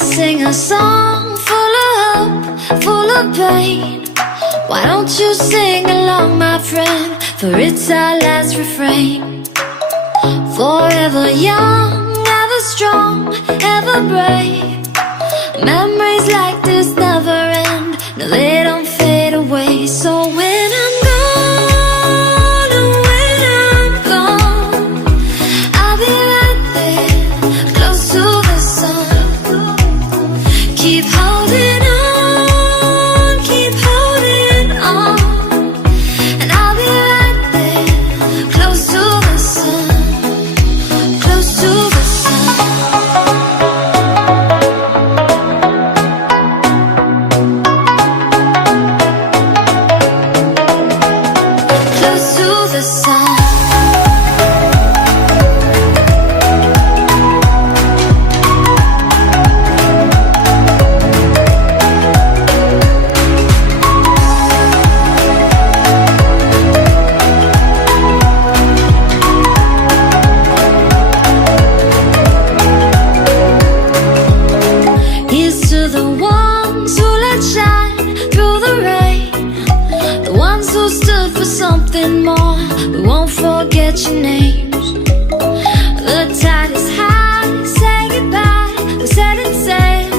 Sing a song full of hope, full of pain. Why don't you sing along, my friend? For it's our last refrain. Forever young, ever strong, ever brave. Memories like this never end. No, they don't fade away. So when I'm gone, oh, when I'm gone, I'll be right there, close to the sun. Keep holding on, keep holding on, and I'll be right there, close to the sun, close to the sun. Close to the sun. Here's to the ones who let shine through the rain, the ones who stood for something more. We won't forget your names. The tide is high, say goodbye, we're setting sail,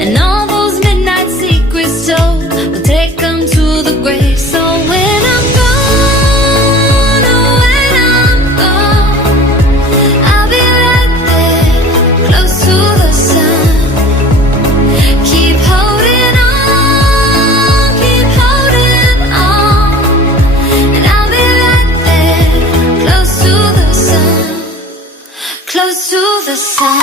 and all those midnight secrets told, we'll take them to the grave. So when I'm gone, oh, when I'm gone, I'll be right there, close to the sun. Keep holding on, keep holding on, and I'll be right there, close to the sun, close to the sun. Close to the sun.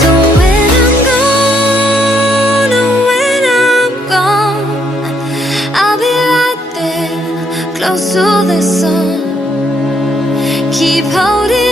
So when I'm gone, oh, when I'm gone, I'll be right there, close to the sun. Keep holding